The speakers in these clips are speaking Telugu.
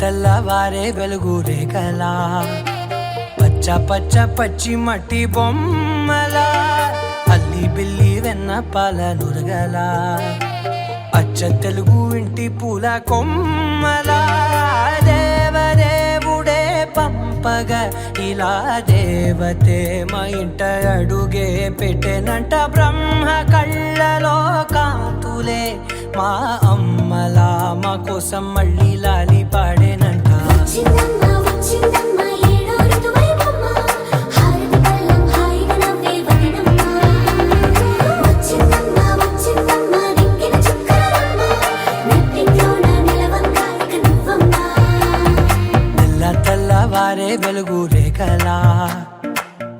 తెల్లవారే వెలుగు రేఖలా పచ్చ పచ్చ పచ్చి మట్టి బొమ్మలా అల్లి బిల్లి వెన్న పాల నురగలా అచ్చ తెలుగు ఇంటి పూల కొమ్మలా దేవదేవుడే పంపగా ఇలా దేవతే మా ఇంట అడుగే పెట్టెనంట బ్రహ్మ కళ్ళలో కాంతులే మా అమ్మలా మా కోసం మళ్ళీ లాలి పాడేనంట. తెల్లవారే వెలుగు రేఖలా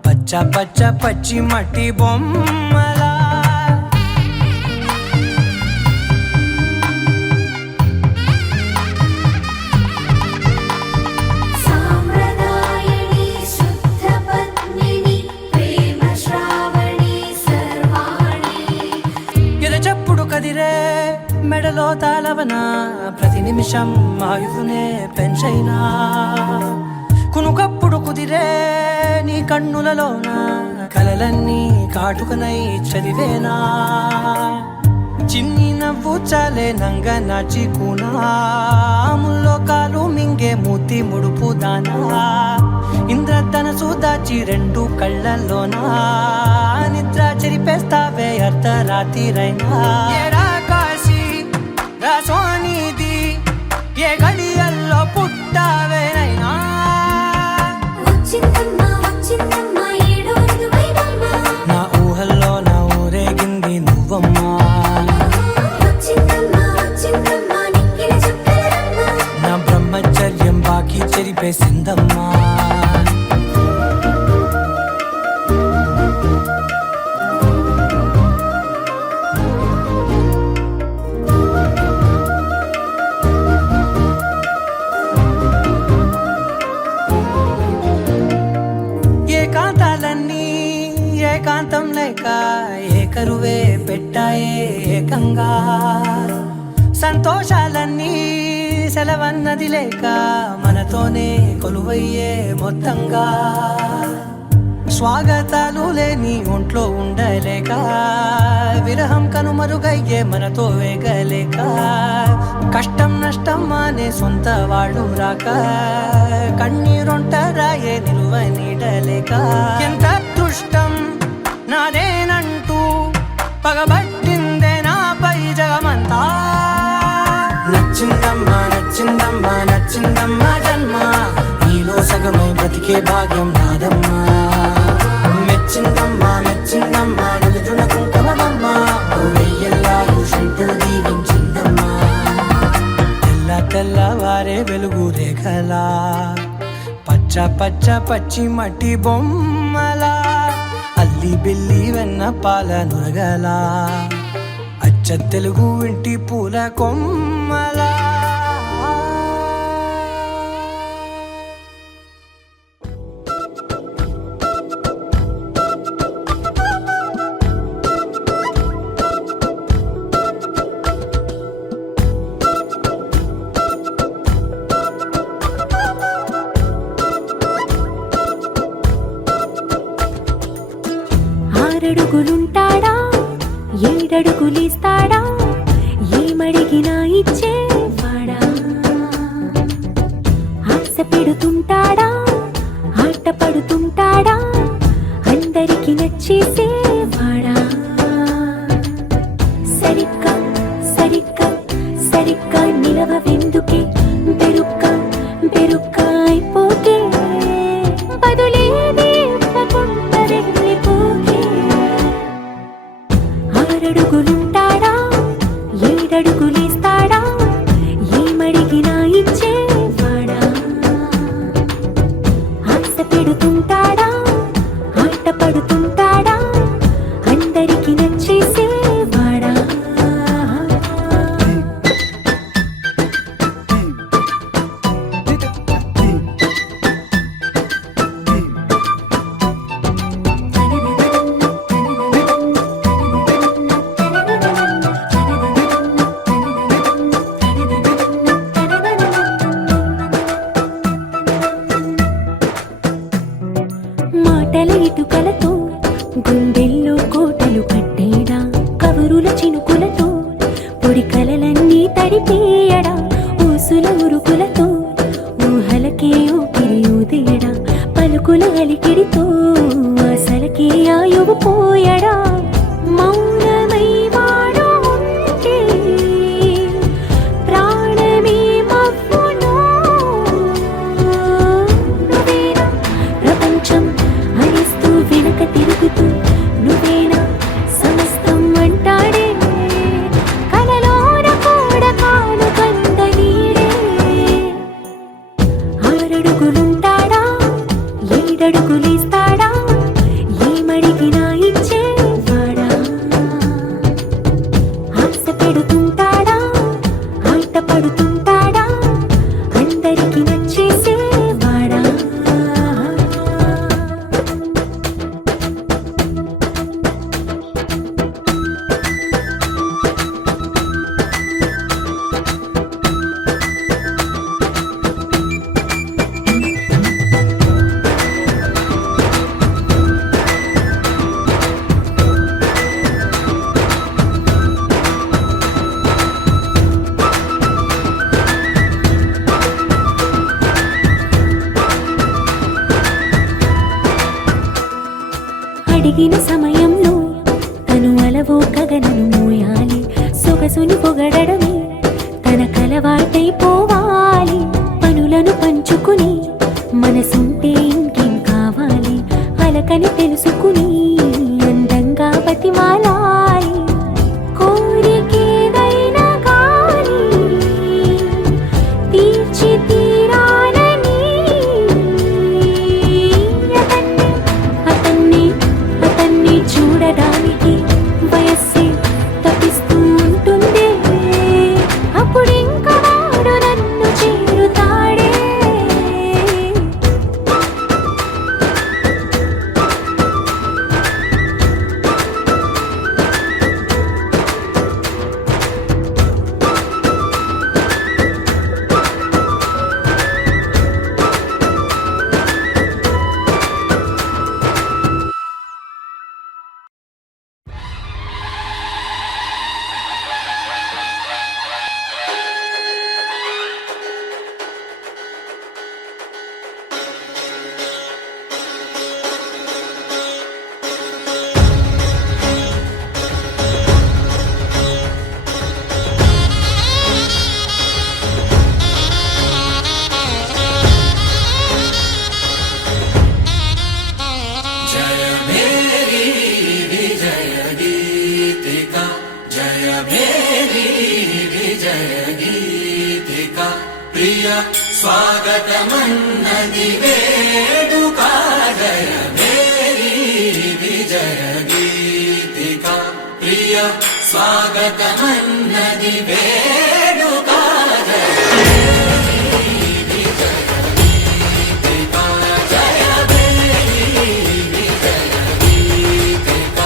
పచ్చ పచ్చ పచ్చి మట్టి బొమ్మలా కదిరే మెడలో తాళవన ప్రతి నిమిషం ఆయుధునే పెంచైనా కునుకప్పుడు కుదిరే నీ కన్నులలోన కలలన్నీ కాటుకనై చదివేనా చిన్ని నవ్వు చాలే నంగ నాచి కూనాముల్లో కాలు మింగే మూతి ముడుపు దానా ఇంద్రధనసు దాచి రెండు కళ్ళల్లోనా నిద్ర చెరిపేస్తావే అర్ధరాత్రిరైనా ఏరా కాశీ రాసోనిది ఏ గడియల్లో పుట్టావేనైనా నా ఊహల్లో నా ఊరేగింది నువ్వమ్మా నా బ్రహ్మచర్యం బాకీ చెరిపేసిందమ్మా ఏకాంతం లేక ఏకరువే పెట్టాయే ఏకంగా సంతోషాలన్నీ సెలవన్నది లేక మనతోనే కొలువయ్యే మొత్తంగా స్వాగతాలు లేని ఒంట్లో ఉండలేక విరహం కనుమరుగయ్యే మనతో వేగలేక కష్టం నష్టం అనే సొంత వాళ్ళు రాక కన్నీరొంటరాయే నిలువ నీడలేక ఎంత అదృష్టం నాదేనంటూ పగబట్టిందే నాపై జగమంతా నచ్చిందమ్మా నచ్చిందమ్మా నచ్చిందమ్మా జన్మ నీలో సగమై బ్రతికే భాగ్యం నాదమ్మా మెచ్చిందమ్మా మెచ్చిందమ్మా నిలుచున కుంకుమమ్మా వెయ్యల్లాలు శిల్పులు దీవించిందమ్మా తెల్లవారే వెలుగు రేఖలా పచ్చ పచ్చ పచ్చి మట్టి బొమ్మలా అల్లి బిల్లి వెన్న పాల నురగలా అచ్చ తెలుగు ఇంటి పూల కొమ్మలా ఆరడుగులుంటాడా ఏడడుగులిస్తాడా ఏమడిగినా ఇచ్చేవాడా ఆశ పెడుతుంటాడా ఆట పడుతుంటాడా అందరికి నచ్చేసేవాడా సరిగ్గా సరిగ్గా సరిగ్గా నిలవెందుకే బెరుక్క బెరుక్క అయిపోకే బదులేది ఇవ్వకుండా వెళ్ళిపోకే ఆరడుగులుంటాడా ఏడడుగులేస్తాడా ఏమడిగినా ఇచ్చేవాడా ఆశ పెడుతుంటాడా ఆట పడుతుంటాడా అందరికి నచ్చేసేవాడా మాటల ఇటుకలతో గుండెల్లో కోటలు కట్టేడా కబురుల చినుకులతో పొడి కలలన్నీ తడిపేయడా ఊసుల ఉరుకులతో ఊహలకే ఊపిరి ఊదేయడా పలుకుల అలికిడితో అసలకే ఆయువు పోయడా మౌనమై వాడు ఉంటే ప్రాణమే మవ్వును నువ్వేనా ప్రపంచం అరిస్తూ వెనక తిరుగుతూ నువ్వేనా సమస్తం అంటాడే కలలోన కూడా కాను కంద నీడే ఆరడుగులుంటాడా ఏడడుగులేస్తాడా ఏమడిగినా ఇచ్చేవాడా ఆశ పెడుతుంటాడా ఆట పడుతుంటాడా అందరికి నచ్చేసేవాడా అడిగిన సమయంలో తను అలవో గగనను మోయాలి సొగసుని పొగడమే తనకలవాటైపోవాలి పనులను పంచుకుని మనసుంటే ఇంకేం కావాలి అలకని తెలుసుకుని అందంగా బతిమాలాలి కోరికేదైనా కానీ తీర్చి తీరాలని అతన్ని అతన్ని చూడడానికి వయస్సే తప్పిస్తూ ఉంటుంది అప్పుడింకా వాడు నన్ను చేరుతాడే ప్రియ స్వాగతమన్నది వేడుక జయ మేరీ విజయ గీతిక ప్రియ స్వాగతమన్నది వేడుక జయ మేరీ విజయ గీతిక జయ మేరీ విజయ గీతిక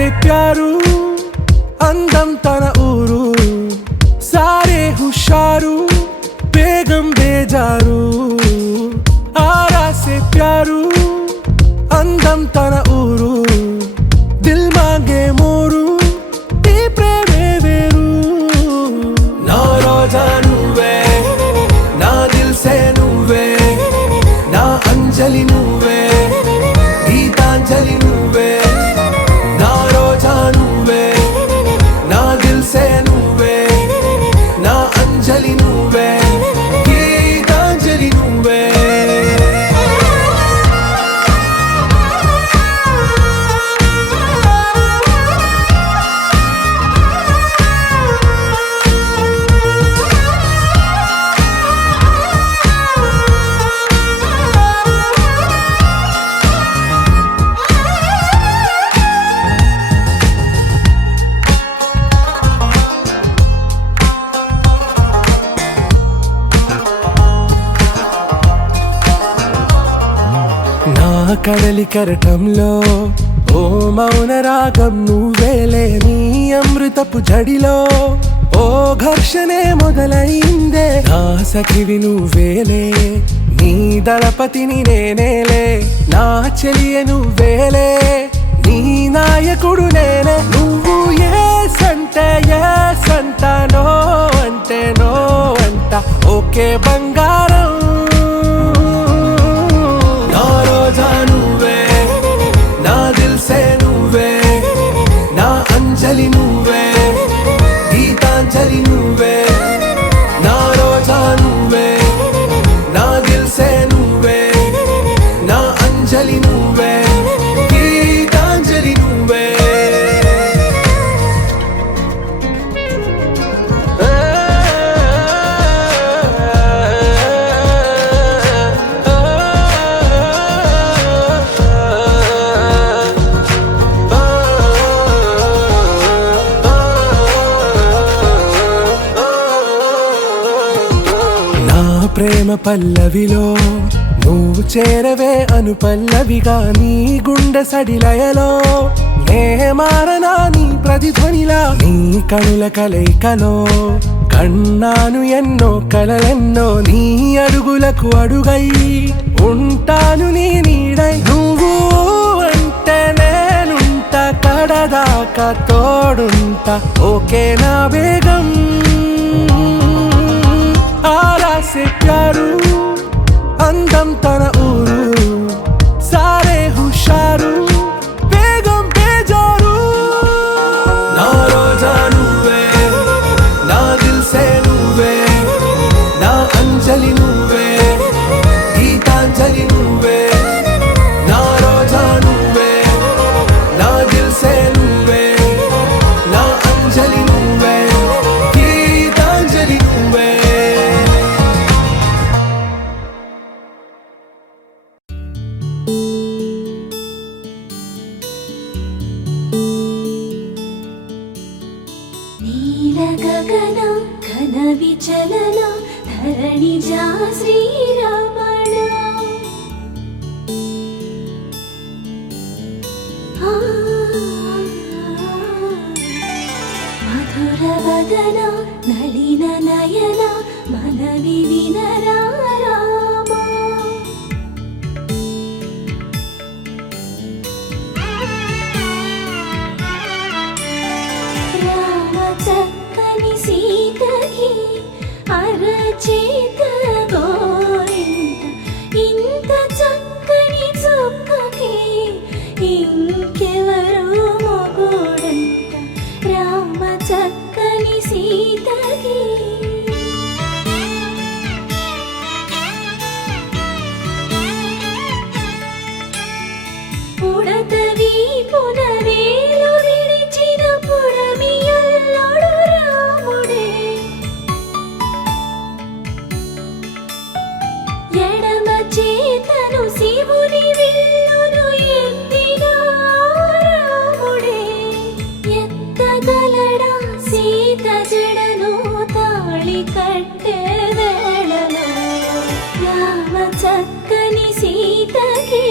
से प्यारू అందం తన ఊరు సారే హుషారు బేగం బేజారు ఆరా से प्यारू అందం తన ఊరు దిల్ మాంగే మోరు ఈ ప్రేమే వేరు నా రోజా నువ్వే నా దిల్ సే నువ్వే నా అంజలి నువ్వే గీతాంజలి నువ్వే నా రోజా నువ్వే నా దిల్ సే నువ్వే నా అంజలి నువ్వే గీతాంజలి నువ్వే నా కడలి కరటంలో ఓ మౌన రాగం నువ్వేలే నీ అమృతపు జడిలో ఓ ఘర్షణే మొదలైందే నా సఖివి నువ్వేలే నీ దళపతిని నేనేలే నా చెలియ నువ్వేలే నీ నాయకుడు నేనే నువ్వు ఏ సంట నో అంటే నో అంట ఓకే బంగారం నా రోజా నువ్వే నా దిల్ సే నువ్వే నా అంజలి నువ్వే గీతాంజలి నువ్వే నా రోజా నువ్వే నా దిల్ సే నువ్వే నా అంజలి నువ్వే గీతాంజలి నువ్వే ప్రేమ పల్లవిలో నువ్వు చేరవే అను పల్లవిగా నీ గుండె సడిలయలో నే మారనా నీ ప్రతిధ్వనిలా నీ కనుల కలయికలో కన్నాను ఎన్నో కలలెన్నో నీ అడుగులకు అడుగై ఉంటాను నీ నీడై నువ్వు అంటే నేనుంట కడదాకా తోడుంటా ఓకే నా బేగం ఆరా से प्यारू అందం తన ఊరు సారే హుషారు బేగం బేజారు నా రోజా నువ్వే నా దిల్ సే నువ్వే నా అంజలి నువ్వే గీతాంజలి నువ్వే నా రోజా నువ్వే నా దిల్ సే నువ్వే నా అంజలి నువ్వే గీతాంజలి నువ్వే గగన ఘన విచలన ధరణి జా శ్రీరమణ మధుర వదన నలిన నయన మనవి వినరా రామా చక్కని సీతకి అరచేత గోరింట ఇంత చక్కని చుక్కకి ఇంకెవరు మొగుడంట రామ చక్కని సీతకి ఉడత వీపున వేలు విడిచిన పుడమియల్లోడు రాముడే ఎడమ చేతను శివుని విల్లును ఎత్తిన రాముడే ఎత్తగలడా సీత జడను తాళి కట్టే వేళలో రామ చక్కని సీతకి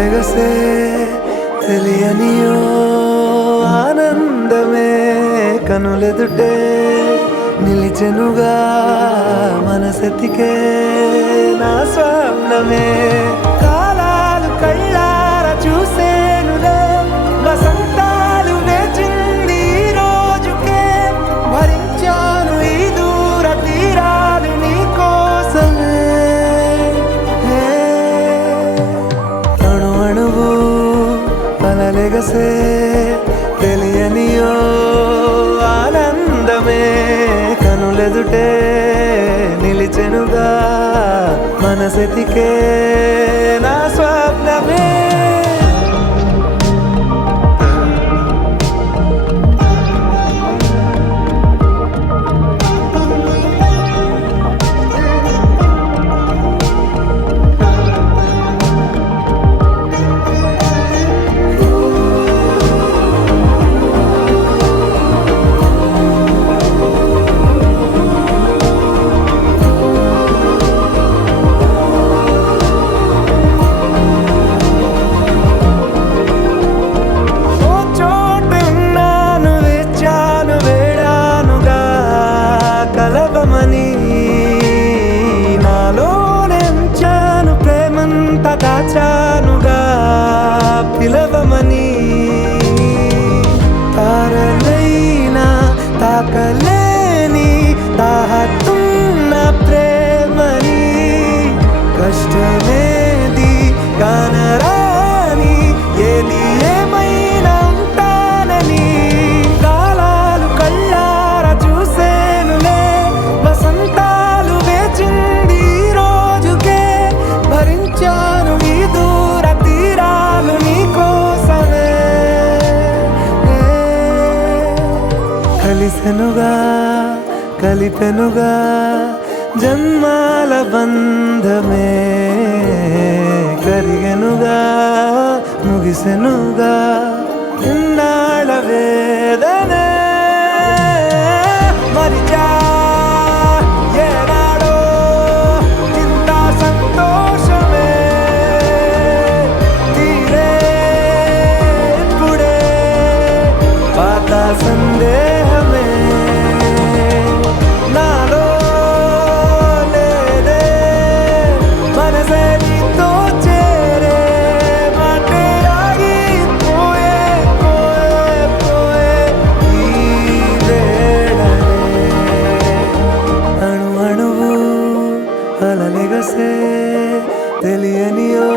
కలలెగసే తెలియనియో ఆనందమే కనులెదుటే నిలిచెనుగా మనసెతికే నా స్వప్నమే కాలాలు కళ్ళార చూసేనులే వసంతాలు వేచింది ఈ రోజుకే భరించాను ఈ దూర తీరాలు నీ కోసమే అణు అణువు కలలెగసే తెలియనియో ఆనందమే కనులెదుటే నిలిచెనుగా మనసెతికే నా స్వప్నమే దాచానుగా పిలవమని తారలైనా తాకలేని తాహతున్న ప్రేమని కష్టమేది కానరాని ఏది ఏమైనా ఉంటానని కాలాలు కళ్ళార చూసేనులే వసంతాలు వేచింది ఈ రోజుకే భరించాను ఈ దూర తీరాలు నీ కోసమే కలిసెనుగా కలిపెనుగా జన్మాల బంధమే కరిగెనుగా ముగిసెనుగా ఇన్నాళ్ళ వేదనే మరిచా ఏనాడో ఇంత సంతోషమే తీరే ఇప్పుడే పాత సందేహమే నాలో లేదే మనసే నీతో చేరే మాటే ఆగిపోయే పోయే పోయే ఈ వేళనే అణు అణువు అలలెగసే తెలియనియో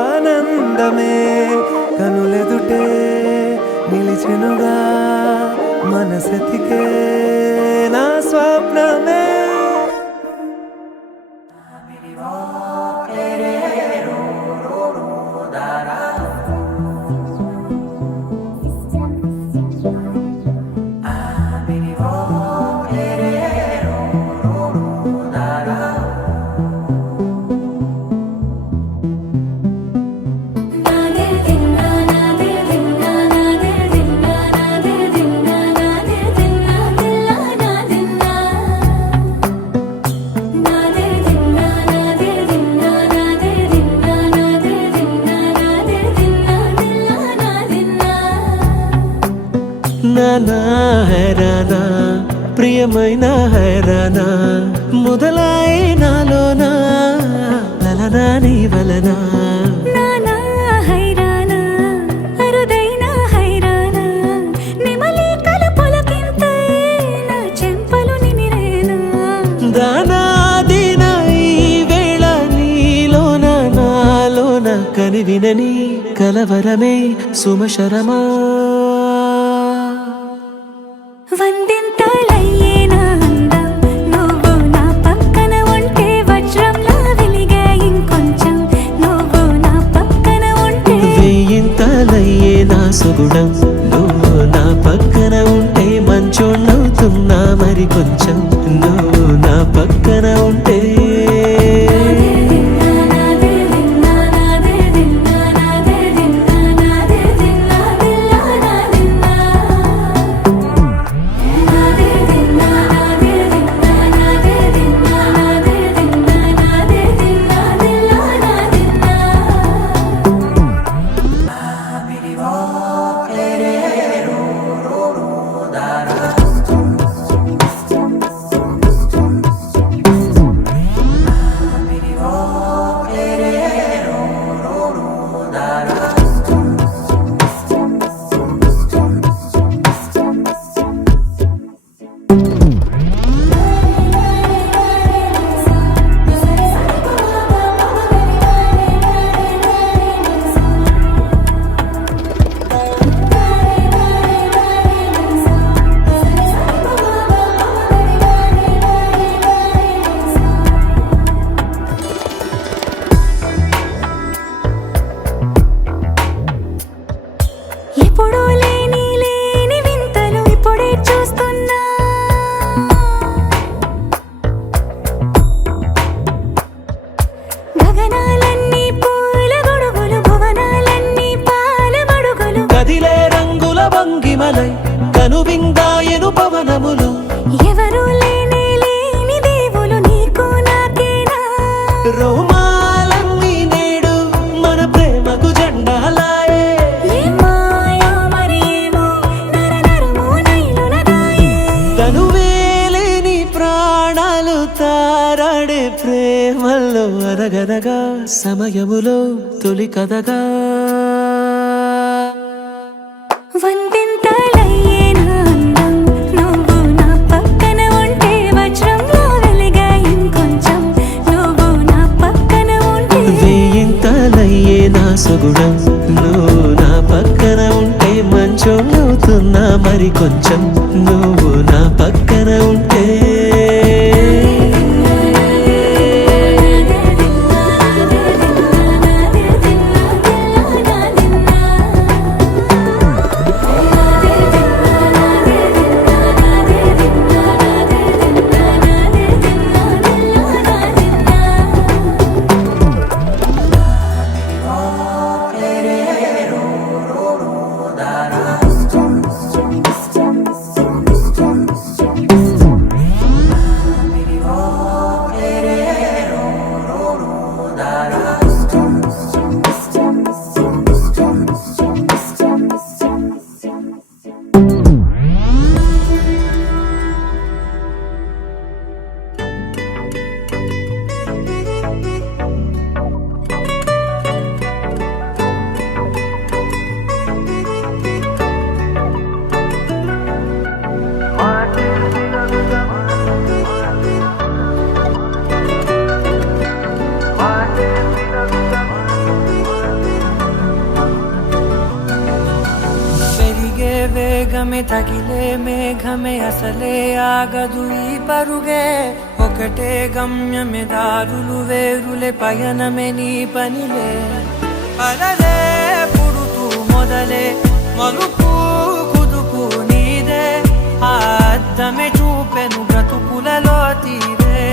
ఆనందమే కనులెదుటే నిలిచెనుగా మనసెతికే నా స్వప్నమే నానా హైరానా ప్రియమైన హైరానా మొదలై నాలోనా లలనా నీ వలనా నానా హైరానా అరుదైన హైరానా నిమలి కలుపులకింతై నా చెంపలు నిమిరేనా దానాదిన ఈ వేళ నీలోన నాలోన కనివినని కలవరమే సుమశరమా వందింతలయ్యే నా అందం నువ్వు నా పక్కన ఉంటే వజ్రంలా వెలిగే ఇంకొంచెం నువ్వు నా పక్కన ఉంటే వెయ్యింతలయ్యే నా సుగుణం నువ్వు నా పక్కన ఉంటే మంచోణ్ణవుతున్నా మరి కొంచెం నువ్వు నా పక్కన ఉంటే ఎప్పుడూ లేని లేని వింతలు ఇప్పుడే చూస్తున్నా. గగనాలన్నీ పూల గొడుగులు, భువనాలన్నీ పాల మడుగులు. కదిలే రంగుల భంగిమలై కనువిందాయను పవనములు. ఎవరు లేని లేని దేవులు నీకు నాకేనా. రోమాలన్నీ నేడు మన ప్రేమకు జెండాలాయే. ఏ మాయో మరేమో నరనరమో నైలునదాయే. తనువేలేని ప్రాణాలు తారాడే ప్రేమల్లో అరగరగా సమయములో తొలి కథగా. వందింతలయ్యే నా అందం, నువ్వు నా పక్కన ఉంటే వజ్రంలా వెలిగే ఇంకొంచెం. నువ్వు నా పక్కన ఉంటే వేయింతలయ్యే నా సొగుడం. నువ్వు నా పక్కన ఉంటే మంచోళ్ళవుతున్నా మరి కొంచెం. నువ్వు నా పక్కన ఉంటే పెరిగే వేగమే తగిలే మేఘమే అసలే ఆగదు ఈ పరుగే. ఒకటే గమ్యమే దారులు వేరులే పయనమే నీ పనిలే. అలలే పుడుతూ మొదలే మలుపు కుదుపు నీదే. ఆ అద్దమే చూపెను బ్రతుకులలో తీరే.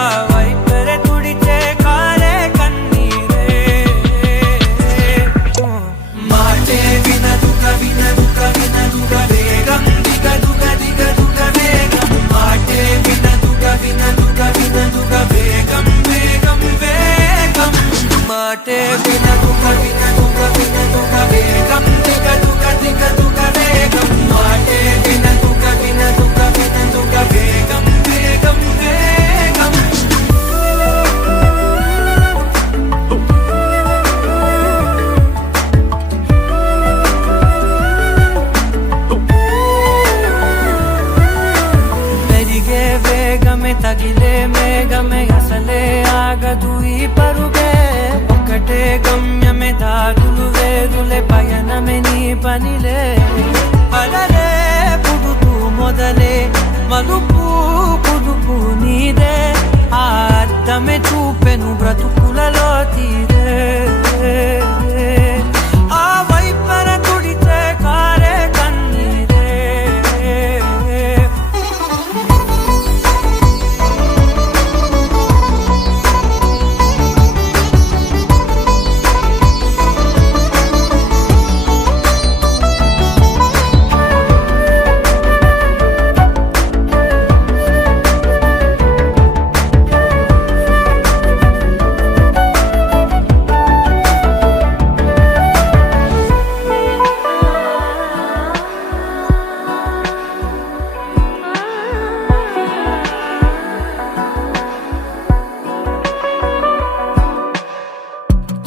ఆ వైపరే తుడిచే కారే కన్నీరే. మాటే వినదుగ వినదుగ వినదుగ వేగం దిగదుగ దిగదుగ వేగం. మాటే వినదుగ వినదుగ వినదుగ వేగం వేగం వేగం. మాటే వినదుగ వినదుగ వినదుగ వేగం దిగదుగ దిగదుగ వేగం. మాటే వినదుగ వినదుగ వినదుగ వేగం వేగం వేగం. పెరిగే వేగమే తగిలే మేఘమే అసలే ఆగదు ఈ పరుగే. ఒకటే గమ్యమే దారులు వేరులే పయనమే నీ పనిలే. అలలే పుడుతూ మొదలే మలుపు కుదుపు నీదే. ఆ అద్దమే చూపెను బ్రతుకులలో తీరే. ఆ వైపర తుడిచే కారే కన్నీరే.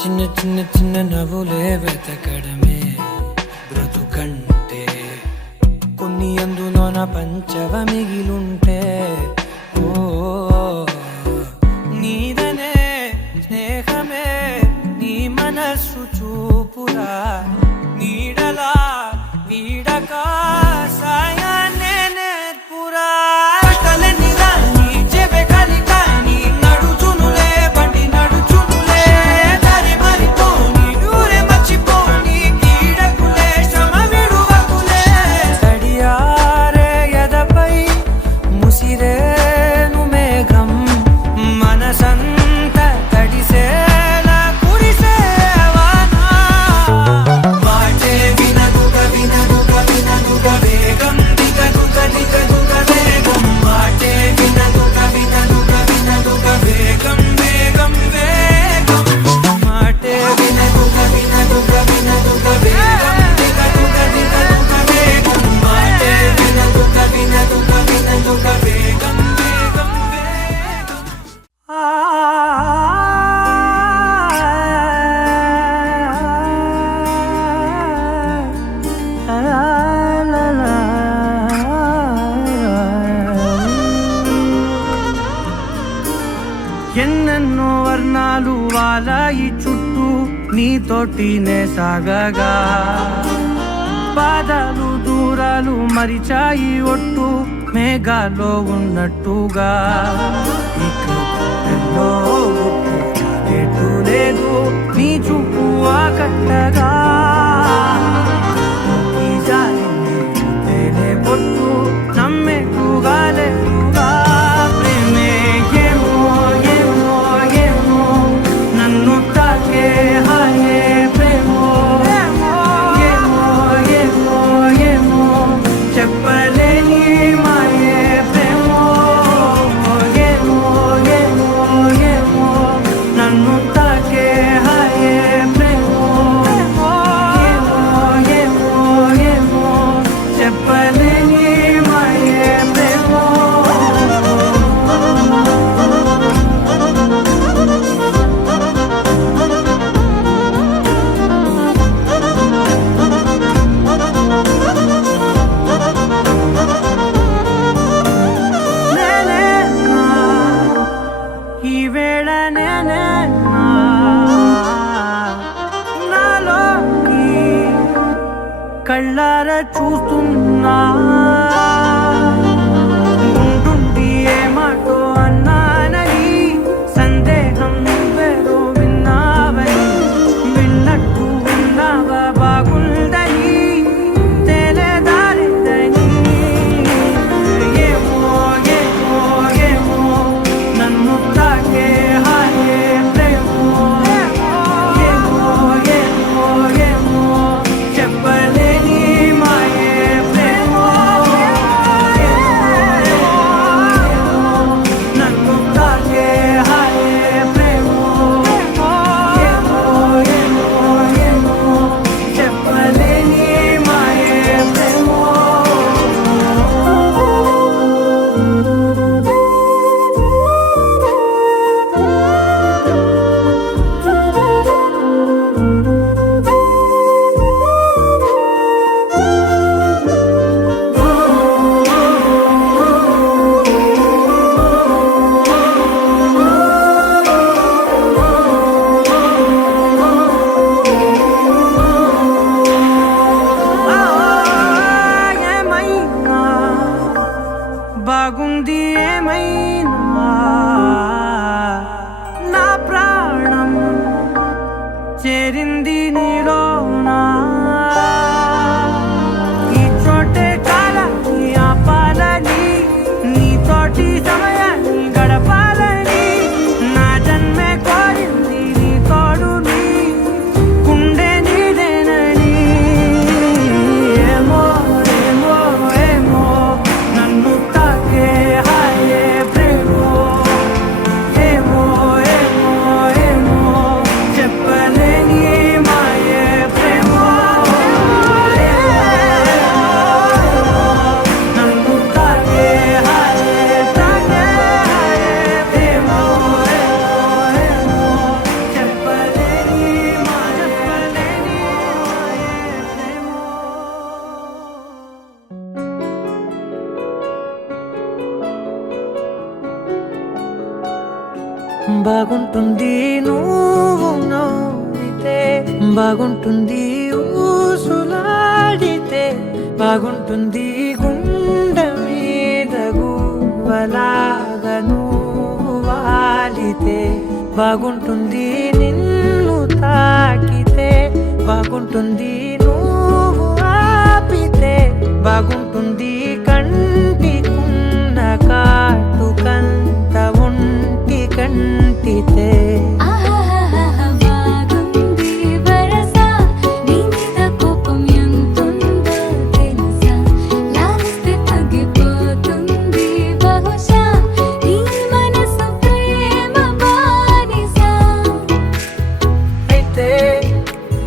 చిన్న చిన్న చిన్న నవ్వులే వెతకడమే బ్రతుకంటే కొన్ని అందులోన పంచవ మిగిలుంటే ఓ నీదనే స్నేహమే నీ మనస్సు చూపురా నీడలా వీడక సాయాన్నే నేర్పురా కలని రాని చెబె కలి కాని నడుచునులే బండి నడుచునులే దారి మరిపోని ఊరే మర్చిపోని కీడకులే శ్రమ విడువకులే తడియారే ఎదపై ముసిరేను మేఘం మనసంత తడిసేలా కురిసేవానా వాటే వినదుగ వినదుగ వినదుగ వేగం దిగదుగ దిగదుగ వేగం వాటే వినదుగ వినదుగ వినదుగ వేగం వేగం వేగం మాటే వినదుగ వినదుగ వినదుగ వేగం దిగదుగ దిగదుగ వేగం మాటే వినదుగ వినదుగ వినదుగ వేగం వేగం వేగం ఎన్నెన్నో వర్ణాలు వాలాయి చుట్టూ నీతోటినే సాగగా పాదాలు దూరాలు మరిచాయి ఒట్టు మేఘాలో ఉన్నట్టుగా ఇక ఎన్నో గుట్టు చాలేటు లేదు నీ చూపు ఆకట్టగా ఈ జాలిని చూస్తేనే పొట్టు నమ్మేట్టుగా లేటుగా ప్రేమే ఏమో ఏమో ఏమో నన్ను తాకే హాయే ప్రేమో ఏమో ఏమో ఏమో చెప్పలేని మాయే ప్రేమో ఏమో ఏమో ఏమో నన్ను తాకే హాయే ప్రేమో ఏమో ఏమో ఏమో చెప్పలేని మాయే ప్రేమో నేనే నా ఈ వేళ నేనే నా నాలోకి కళ్ళార చూస్తున్నా ఉంటుండి ఏ మాటో అన్నానని సందేహం నువ్వేదో విన్నావని విన్నట్టు ఉన్నావా బాగుందని తేలేదారిదని ఏమో ఏమో ఏమో నన్ను తాకే హాయే ప్రేమో ఏమో ఏమో ఏమో చెప్పలేని మాయే ప్రేమో నన్ను తాకే హాయే ప్రేమో ఏమో ఏమో ఏమో చెప్పలేని మాయే ప్రేమో ఏమైనా బాగుంది ఏమైనా నా ప్రాణం చేరింది నీలోనా ఈ చోటే కాలాన్ని ఆపాలని నీతోటి సమయాన్ని గడపాలని నా జన్మే కోరింది నీ తోడుని కుండే నీదేనని ఏమో ఏమో ఏమో నన్ను తాకే హాయే ప్రేమో ఏమో ఏమో ఏమో చెప్పలేని మాయే బాగుంటుంది నువ్వు నవ్వితే, బాగుంటుంది ఊసులాడితే, బాగుంటుంది గుండె మీద గువ్వలాగా నువ్వు వాలితే, బాగుంటుంది నిన్ను తాకితే, బాగుంటుంది నువ్వు ఆపితే, బాగుంటుంది కంటికున్న కాటుకంత ఒంటి కంటితే. ఆహాహాహా బాగుంది వరస నీ మీద కోపం ఎంతుందో తెలుసా లాలిస్తే తగ్గిపోతుంది బహుశా నీ మనసు ప్రేమ బానిస. అయితే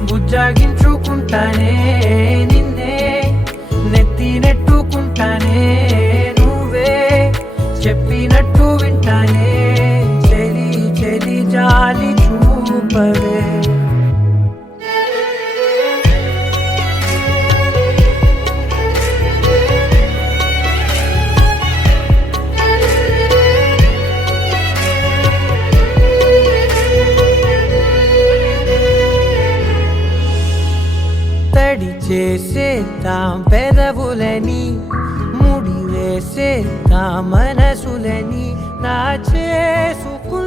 బుజ్జాగించుకుంటానే నిన్నే, నెత్తి నెట్టుకుంటానే, నువ్వే చెప్పినట్టు వింటానే, చెలి చెలి జాలి చూపవే. తడి చేసేద్దాం పెదవులని, ముడి వేసేద్దాం మనసులని, నా చేసుకున్న